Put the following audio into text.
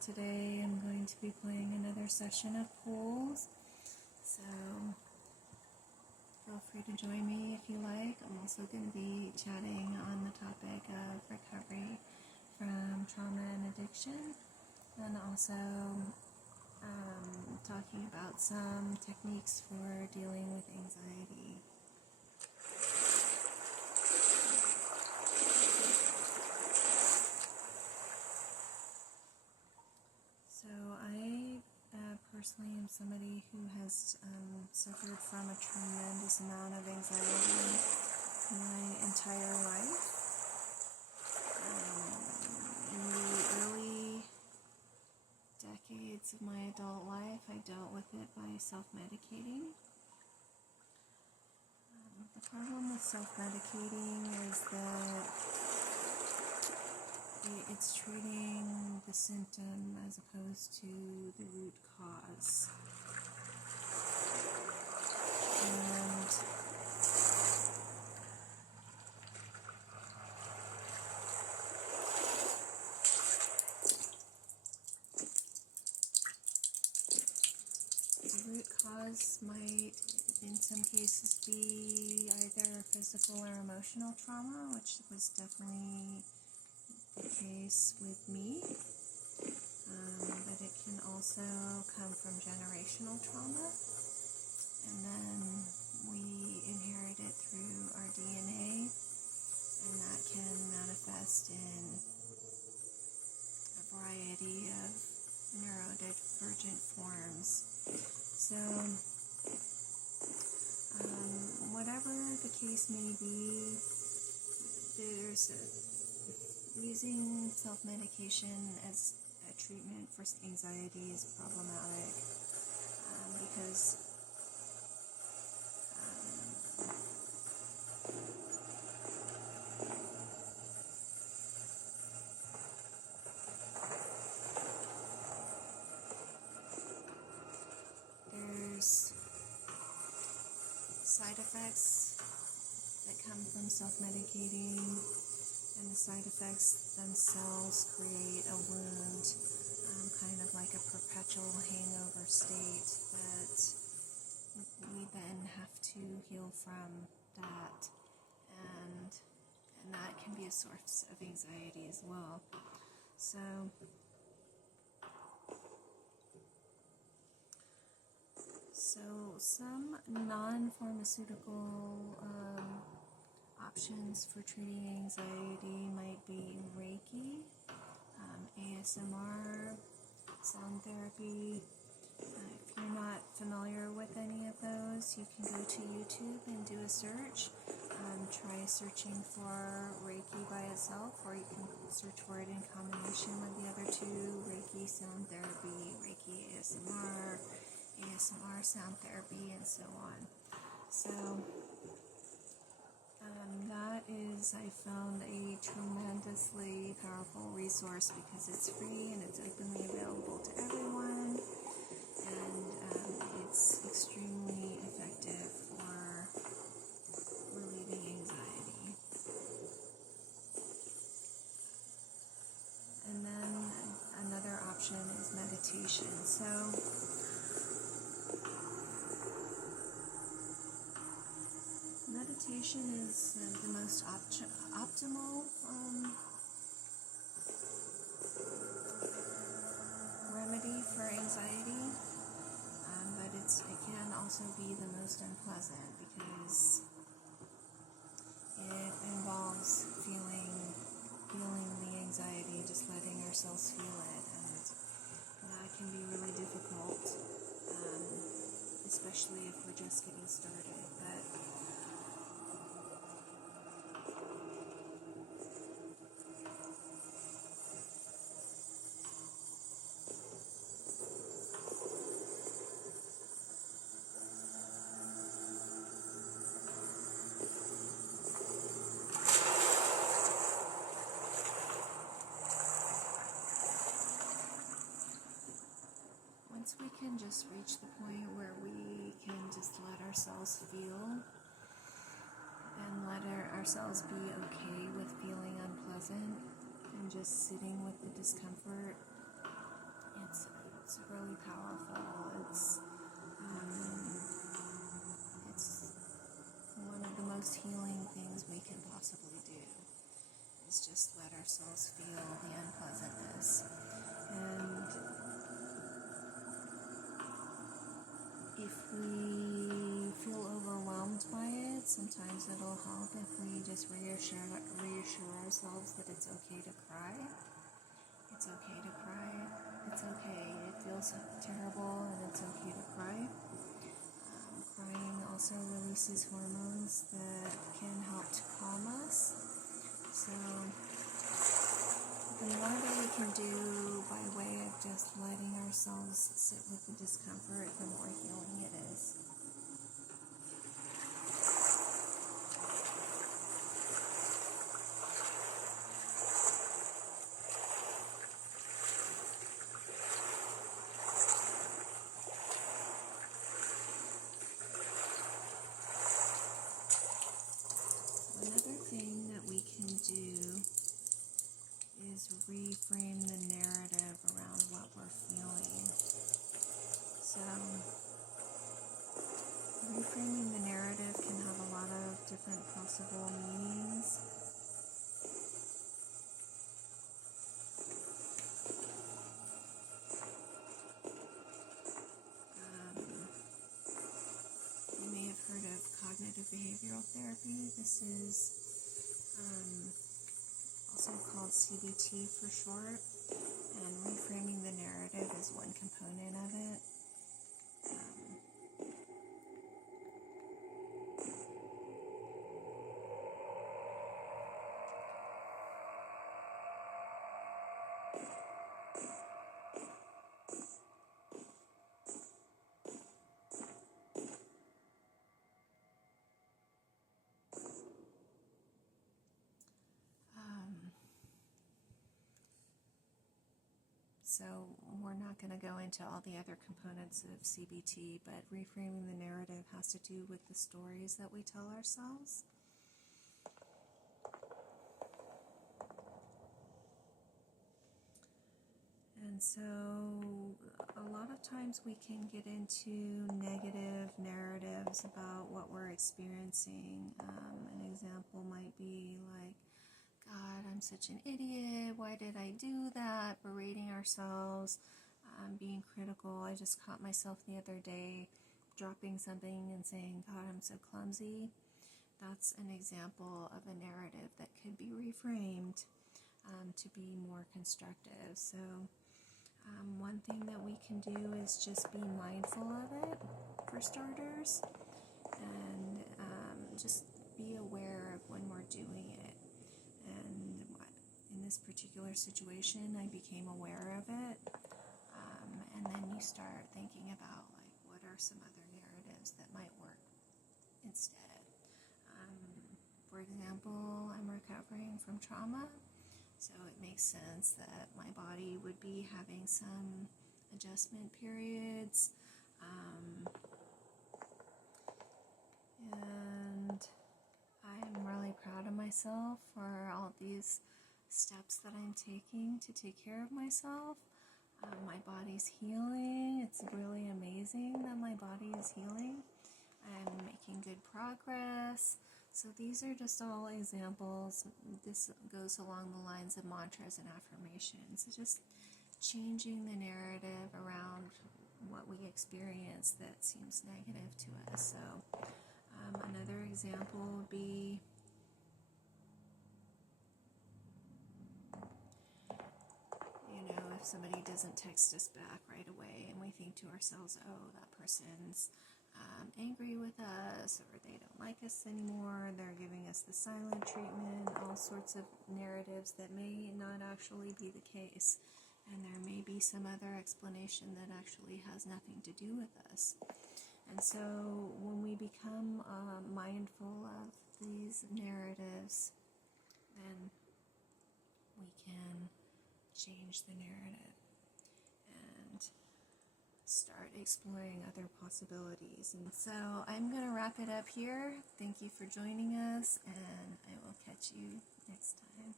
today I'm going to be playing another session of pools, so feel free to join me if you like. I'm also going to be chatting on the topic of recovery from trauma and addiction, and also talking about some techniques for dealing with anxiety. So I personally am somebody who has suffered from a tremendous amount of anxiety my entire life. In the early decades of my adult life, I dealt with it by self-medicating. The problem with self-medicating is that it's treating the symptom as opposed to the root cause. And the root cause might, in some cases, be either physical or emotional trauma, which was definitely the case with me, but it can also come from generational trauma, and then we inherit it through our DNA, and that can manifest in a variety of neurodivergent forms. So, whatever the case may be, using self-medication as a treatment for anxiety is problematic because there's side effects that come from self-medicating, and the side effects themselves create a wound, kind of like a perpetual hangover state that we then have to heal from that, and that can be a source of anxiety as well. So some non-pharmaceutical options for treating anxiety might be Reiki, ASMR, sound therapy. If you're not familiar with any of those, you can go to YouTube and do a search. Try searching for Reiki by itself, or you can search for it in combination with the other two: Reiki sound therapy, Reiki ASMR sound therapy, and so on. So that is, I found, a tremendously powerful resource because it's free and it's openly available to everyone, and it's extremely effective for relieving anxiety. And then another option is meditation. So meditation is the most optimal remedy for anxiety, but it can also be the most unpleasant because it involves feeling the anxiety, just letting ourselves feel it, and that can be really difficult, especially if we're just getting started. But once we can just reach the point where we can just let ourselves feel and let ourselves be okay with feeling unpleasant and just sitting with the discomfort, It's really powerful. It's one of the most healing things we can possibly do. Is just let ourselves feel the unpleasantness. And if we feel overwhelmed by it, sometimes it'll help if we just reassure ourselves that it's okay to cry. It's okay to cry. It's okay. It feels terrible and it's okay to cry. Crying also releases hormones that can help to calm us. So the more that we can do by way of just letting ourselves sit with the discomfort, the more healing it is. Another thing that we can do is reframe the narrative around what we're feeling. So, reframing the narrative can have a lot of different possible meanings. You may have heard of cognitive behavioral therapy. This is also called CBT for short, and reframing the narrative is one component of it. So we're not going to go into all the other components of CBT, but reframing the narrative has to do with the stories that we tell ourselves. And so a lot of times we can get into negative narratives about what we're experiencing. An example might be like, God, I'm such an idiot. Why did I do that? Berating ourselves, being critical. I just caught myself the other day dropping something and saying, God, I'm so clumsy. That's an example of a narrative that could be reframed to be more constructive. So one thing that we can do is just be mindful of it, for starters, and just be aware of when we're doing it. And in this particular situation, I became aware of it, and then you start thinking about, like, what are some other narratives that might work instead. For example, I'm recovering from trauma, so it makes sense that my body would be having some adjustment periods, and I'm really proud of myself for all these steps that I'm taking to take care of myself. My body's healing. It's really amazing that my body is healing. I'm making good progress. So these are just all examples. This goes along the lines of mantras and affirmations. So just changing the narrative around what we experience that seems negative to us. So another example would be, if somebody doesn't text us back right away and we think to ourselves, oh, that person's angry with us, or they don't like us anymore, they're giving us the silent treatment, all sorts of narratives that may not actually be the case, and there may be some other explanation that actually has nothing to do with us. And so when we become mindful of these narratives, then we can change the narrative and start exploring other possibilities. And so I'm going to wrap it up here. Thank you for joining us, and I will catch you next time.